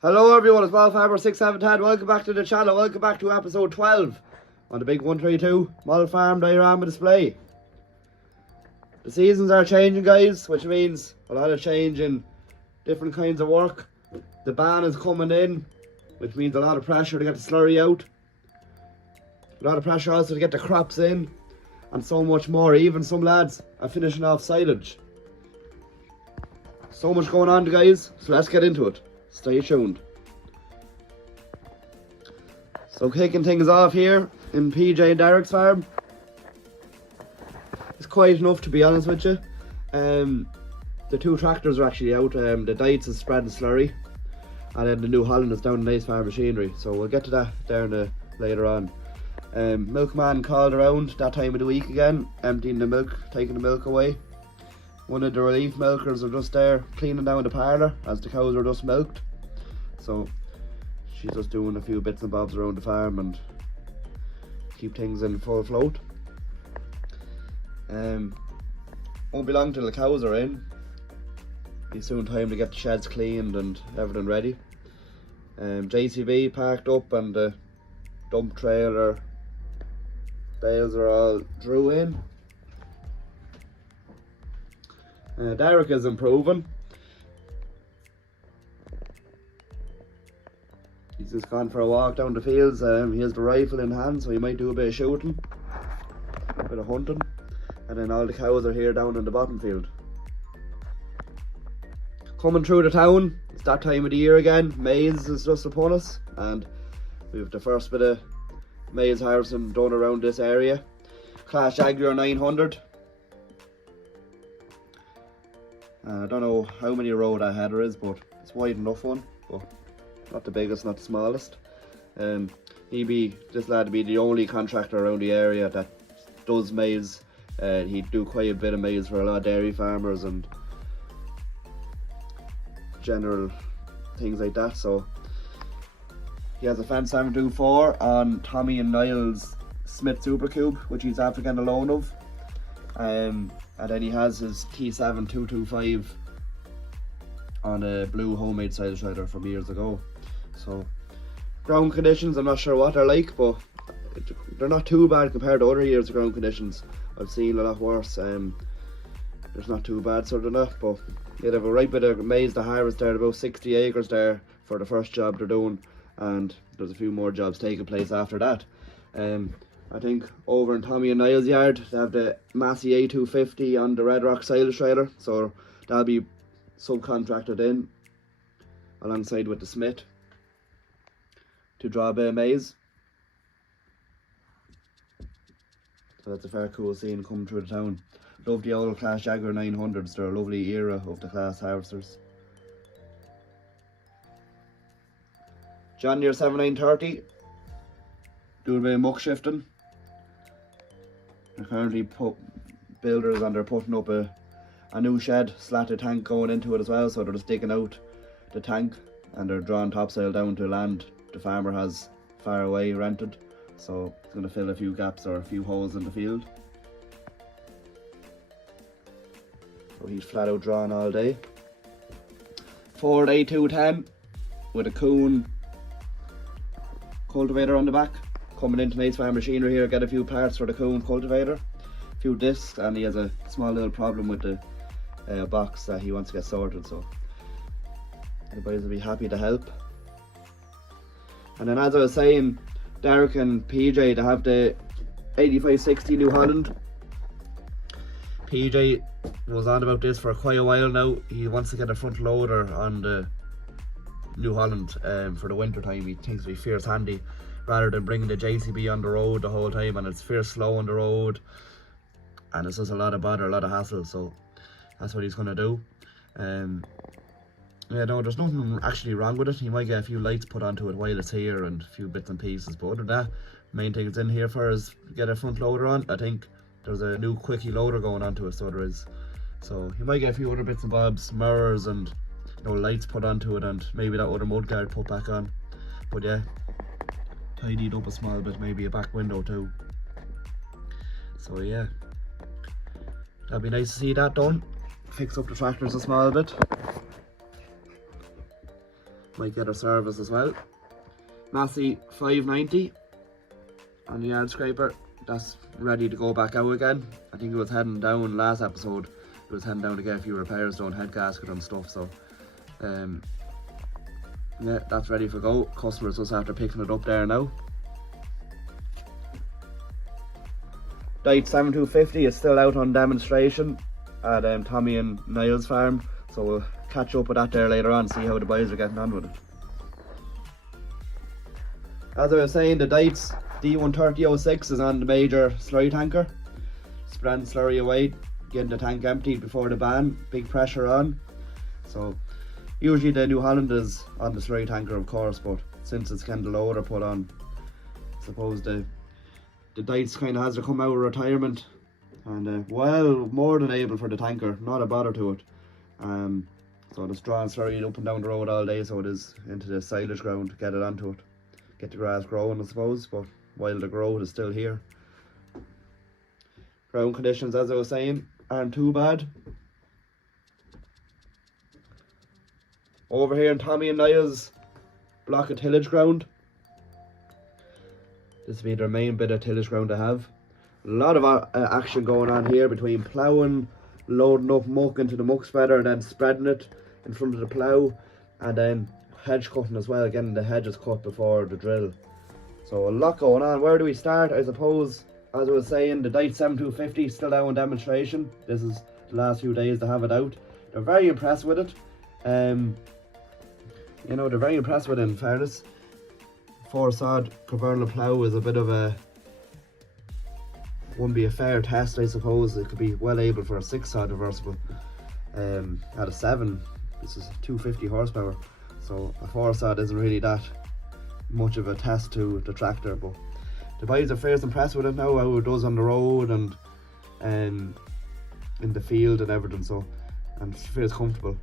Hello everyone, it's Farmer6710. Welcome back to the channel. Welcome back to episode 12 on the big 132 model farm diorama display. The seasons are changing, guys, which means a lot of change in different kinds of work. The ban is coming in, which means a lot of pressure to get the slurry out. A lot of pressure also to get the crops in, and so much more. Even some lads are finishing off silage. So much going on, guys, so let's get into it. Stay tuned. So kicking things off here in PJ and Derek's farm. It's quiet enough, to be honest with you. The two tractors are actually out. The Dites is spreading slurry, and then the New Holland is down in Maize farm machinery. So we'll get to that down later on. Milkman called around that time of the week again, emptying the milk, taking the milk away. One of the relief milkers are just there cleaning down the parlour as the cows are just milked. So she's just doing a few bits and bobs around the farm and keep things in full float. Won't be long till the cows are in. Be soon time to get the sheds cleaned and everything ready. JCB parked up and the dump trailer bales are all drew in. Derek is improving. He's just gone for a walk down the fields. He has the rifle in hand, so he might do a bit of shooting, a bit of hunting. And then all the cows are here down in the bottom field. Coming through the town, it's that time of the year again. Maize is just upon us, and we have the first bit of maize harvesting done around this area. Class Jaguar 900. I don't know how many row that header is, but it's wide enough one, but not the biggest, not the smallest. This lad would be the only contractor around the area that does maize. He'd do quite a bit of maize for a lot of dairy farmers and general things like that. So he has a Fan 724 on Tommy and Niall's Smith Super Cube, which he's after getting a loan of. And then he has his T7 225 on a blue homemade silage shredder from years ago. So ground conditions, I'm not sure what they're like, but they're not too bad compared to other years of ground conditions. I've seen a lot worse. There's not too bad, so they're not, but they have a right bit of maize to harvest there, about 60 acres there for the first job they're doing, and there's a few more jobs taking place after that. I think over in Tommy and Niall's yard they have the Massey A250 on the Red Rock silage shredder, so that'll be subcontracted in alongside with the Smith to draw a bit of maize. So that's a fair cool scene coming through the town. Love the old Class Jaguar 900s, they're a lovely era of the class harvesters. John Deere 7930, doing a bit of muck shifting. They're currently builders and they're putting up a new shed, slatted tank going into it as well, so they're just digging out the tank and they're drawing topsoil down to land the farmer has far away rented, so it's going to fill a few gaps or a few holes in the field. So he's flat out drawing all day. Ford A210 with a Coon cultivator on the back. Coming into Maize farm machinery here, get a few parts for the Coon cultivator, a few discs, and he has a small little problem with the box that he wants to get sorted, so the boys will be happy to help. And then, as I was saying, Derek and PJ, they have the 8560 New Holland. PJ was on about this for quite a while now. He wants to get a front loader on the New Holland for the winter time. He thinks it'll be fierce handy rather than bringing the JCB on the road the whole time, and it's fierce slow on the road and it's just a lot of bother, a lot of hassle, so that's what he's going to do. Yeah, no, there's nothing actually wrong with it. He might get a few lights put onto it while it's here and a few bits and pieces, but other than that, main thing it's in here for is get a front loader on. I think there's a new quickie loader going onto it, so there is. So he might get a few other bits and bobs, mirrors and lights put onto it, and maybe that other mud guard put back on. But yeah, tidied up a small bit, maybe a back window too. So yeah, that'd be nice to see that done. Fix up the tractors a small bit. might get a service as well. Massey 590 on the yard scraper. That's ready to go back out again. I think it was heading down last episode. It was heading down to get a few repairs done, head gasket and stuff. So yeah, that's ready for go. Customers just after picking it up there now. Diet 7250 is still out on demonstration at Tommy and Niall's farm, so we'll catch up with that there later on, see how the boys are getting on with it. As I was saying, the Diet's D13006 is on the major slurry tanker. Spreading slurry away, getting the tank emptied before the ban, big pressure on. So usually the New Holland is on the slurry tanker, of course, but since it's kind of lower put on, I suppose the Diet's kind of has to come out of retirement, and well more than able for the tanker, not a bother to it. So it's drawing slurry up and down the road all day, so it is into the silage ground to get it onto it, get the grass growing, I suppose, but while the growth is still here. Ground conditions, as I was saying, aren't too bad. Over here in Tommy and Niall's block of tillage ground, this will be their main bit of tillage ground to have. A lot of action going on here between ploughing, loading up muck into the muck spreader and then spreading it in front of the plough, and then hedge cutting as well, getting the hedges cut before the drill. So a lot going on. Where do we start? I suppose, as I was saying, the Diet 7250 is still out on demonstration. This is the last few days to have it out. They're very impressed with it. You know, they're very impressed with it, in fairness. 4-sod Covernal plough is a bit of a, wouldn't be a fair test, I suppose. It could be well able for a 6-sod reversible. At a 7, this is 250 horsepower, so a 4-sod isn't really that much of a test to the tractor, but the boys are fairly impressed with it now, how it does on the road and in the field and everything, so, and feels comfortable.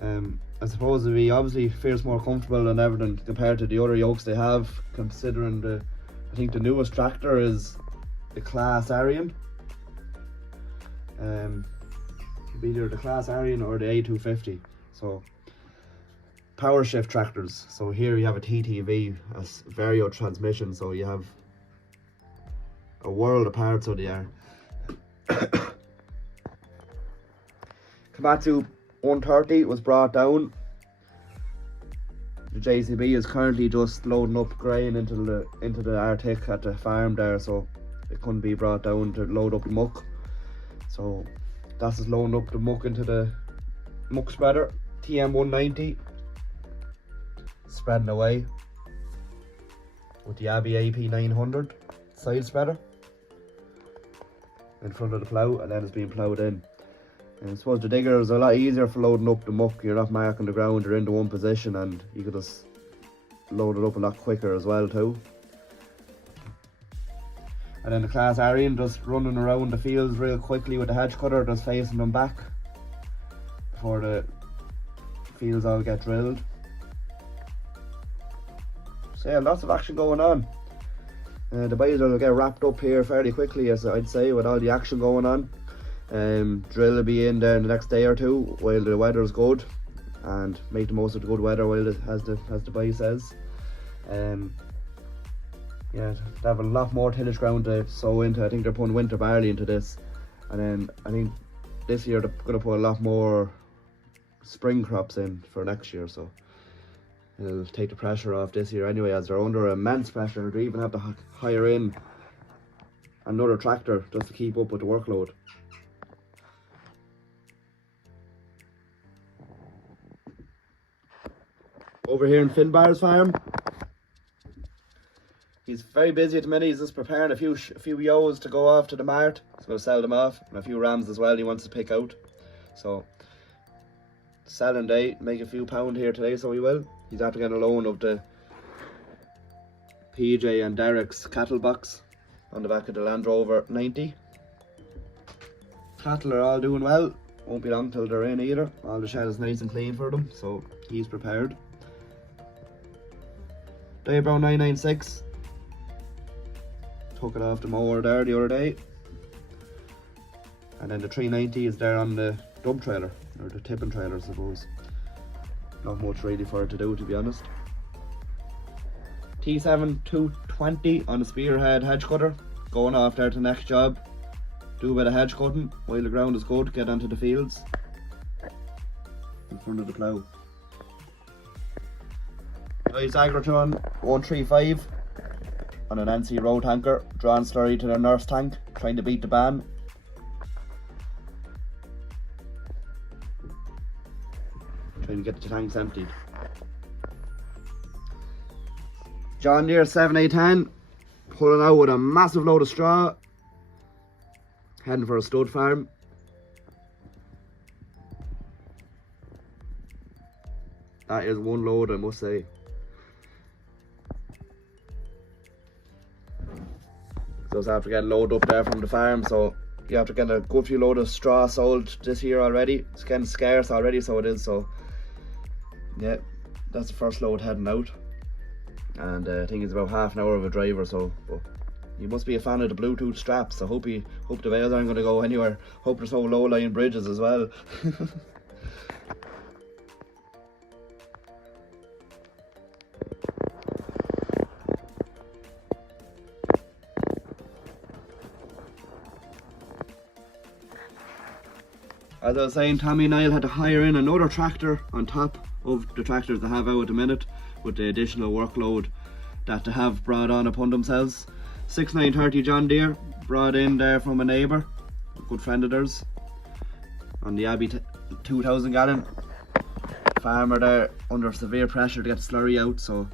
I suppose it'd be obviously feels more comfortable and everything compared to the other yokes they have, considering I think the newest tractor is the Class Arian. Either the Class Arian or the A250. So power shift tractors. So here you have a TTV, a vario transmission, so you have a world apart, so they are. Komatsu 130 was brought down. The JCB is currently just loading up grain into the Arctic at the farm there, so it couldn't be brought down to load up the muck. So that's just loading up the muck into the muck spreader. TM 190 spreading away with the Abbey AP 900 side spreader in front of the plough, and then it's being ploughed in. And I suppose the digger is a lot easier for loading up the muck. You're not marking the ground, you're into one position, and you could just load it up a lot quicker as well too. And then the Class Arian just running around the fields real quickly with the hedge cutter, just facing them back before the fields all get drilled. So yeah, lots of action going on. The boys will get wrapped up here fairly quickly, as I'd say, with all the action going on. Drill will be in there in the next day or two while the weather is good, and make the most of the good weather while as the boy says. Yeah, they have a lot more tillage ground to sow into. I think they're putting winter barley into this, and then I think this year they're going to put a lot more spring crops in for next year, so it'll take the pressure off this year anyway, as they're under immense pressure. They even have to hire in another tractor just to keep up with the workload. Over here in Finbar's farm, he's very busy at the minute. He's just preparing a few ewes to go off to the mart. He's going to sell them off, and a few rams as well he wants to pick out. So selling day, make a few pound here today, so he will. He's after getting a loan of the PJ and Derek's cattle box on the back of the Land Rover 90. Cattle are all doing well. Won't be long till they're in either. All the shed is nice and clean for them, so he's prepared. Day Brown 996. Took it off the mower there the other day. And then the 390 is there on the dump trailer, or the tipping trailer I suppose. Not much really for it to do, to be honest. T7 220 on a spearhead hedge cutter. Going off there to the next job. Do a bit of hedge cutting while the ground is good. Get onto the fields in front of the plough. Maize Agrotron 135 on an NC road tanker. Drawing slurry to the nurse tank. Trying to beat the ban. Trying to get the tanks emptied. John Deere 7810 pulling out with a massive load of straw, heading for a stud farm. That is one load, I must say. So it's after getting loaded up there from the farm, so you have to get a good few load of straw sold this year already. It's getting scarce already, so it is. So yeah, that's the first load heading out. And I think it's about half an hour of a drive or so. But you must be a fan of the Bluetooth straps. So hope the bales aren't going to go anywhere. Hope there's no low-lying bridges as well. As I was saying, Tommy and Niall had to hire in another tractor on top of the tractors they have out at the minute, with the additional workload that they have brought on upon themselves. 6930 John Deere, brought in there from a neighbour, a good friend of theirs, on the Abbey 2000 gallon. Farmer there under severe pressure to get the slurry out, so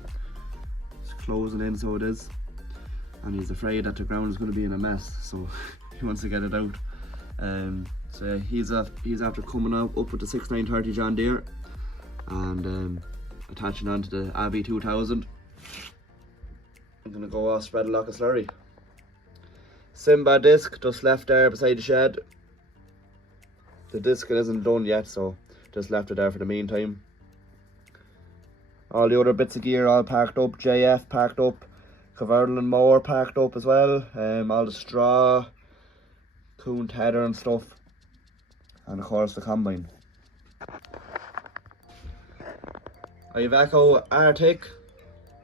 it's closing in, so it is. And he's afraid that the ground is going to be in a mess, so he wants to get it out. So he's after coming up with the 6930 John Deere and attaching onto the Abbey 2000. I'm gonna go off, spread a lock of slurry. Simba disc just left there beside the shed. The disc isn't done yet, so just left it there for the meantime. All the other bits of gear all packed up. JF packed up, Caverl and mower packed up as well. All the straw, coon tether and stuff, and of course the combine. I've Echo Arctic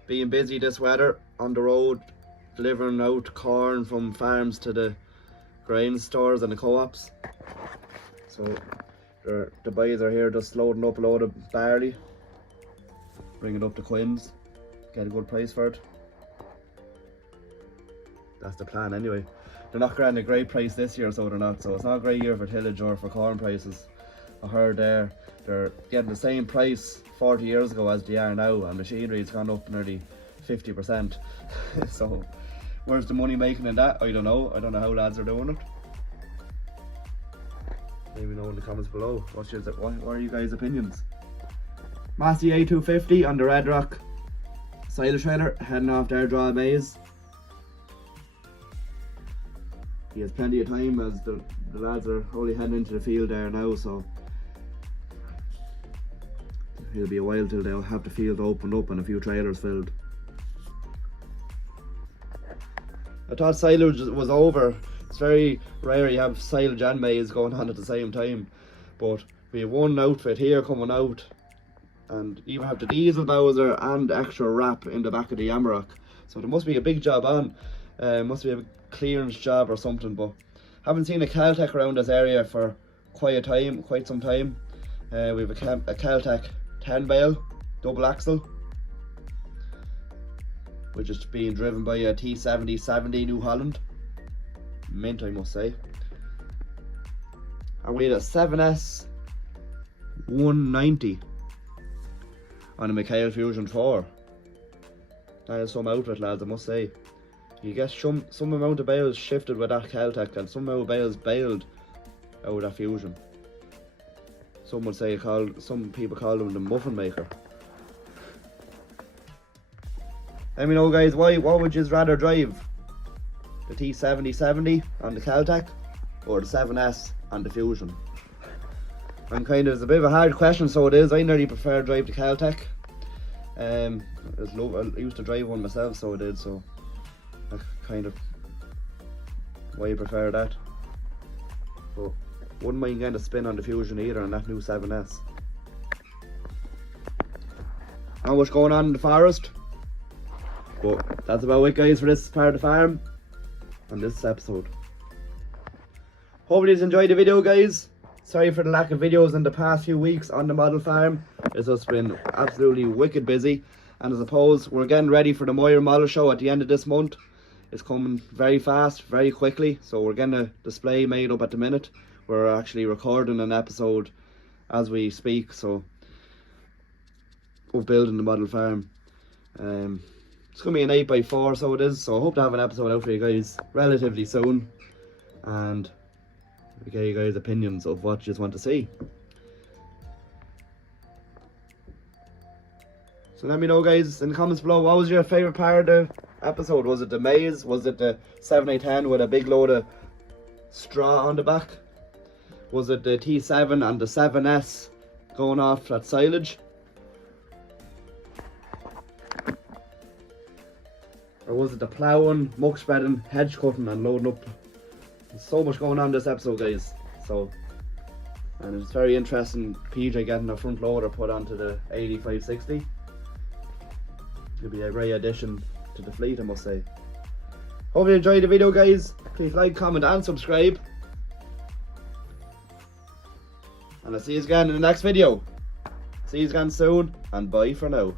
being busy this weather on the road, delivering out corn from farms to the grain stores and the co-ops. So the boys are here just loading up a load of barley, bring it up to Quinn's, get a good price for it. That's the plan anyway. They're not getting a great price this year, so they're not. So it's not a great year for tillage or for corn prices. I heard they're getting the same price 40 years ago as they are now, and machinery's gone up nearly 50%. So where's the money making in that? I don't know. I don't know how lads are doing it. Let me know in the comments below. What are you guys' opinions? Massey A250 on the Red Rock silage trailer, heading off there, draw maize. He has plenty of time as the lads are only heading into the field there now, so it'll be a while till they'll have the field opened up and a few trailers filled. I thought silage was over. It's very rare you have silage and maize going on at the same time, but we have one outfit here coming out, and even have the diesel bowser and extra wrap in the back of the Yamarock, so there must be a big job on. Must be a clearance job or something, but haven't seen a Caltech around this area for quite some time. We have a Caltech 10 bale double axle, which is being driven by a T7070 New Holland, mint I must say. And we had a 7S 190 on a McHale Fusion 4. That is some outfit, lads, I must say. You get some amount of bales shifted with that Caltech, and some amount of bales baled out of that Fusion. Some would say some people call them the muffin maker. Let me know, guys, what would you rather drive? The T7070 on the Caltech or the 7S on the Fusion? It's a bit of a hard question, so it is. I nearly prefer to drive the Caltech. I used to drive one myself, so I did, so that's kind of why I prefer that. But wouldn't mind getting a spin on the Fusion either on that new 7S. not much going on in the forest. But that's about it, guys, for this part of the farm and this episode. Hopefully you enjoyed the video, guys. Sorry for the lack of videos in the past few weeks on the model farm. It's just been absolutely wicked busy. And I suppose we're getting ready for the Moira model show at the end of this month. It's coming very fast, very quickly. So we're getting a display made up at the minute. We're actually recording an episode as we speak. So we're building the model farm. It's going to be an 8x4, so it is. So I hope to have an episode out for you guys relatively soon. And we get you guys opinions of what you just want to see. So let me know, guys, in the comments below, what was your favourite part of the episode? Was it the maize? Was it the 7A10 with a big load of straw on the back? Was it the T7 and the 7S going off at silage? Or was it the ploughing, muck spreading, hedge cutting and loading up? There's so much going on this episode, guys. And it's very interesting, PJ getting a front loader put onto the 8560. It'll be a great addition to the fleet, I must say. Hope you enjoyed the video, guys. Please like, comment and subscribe. And I'll see you again in the next video. See you again soon, and bye for now.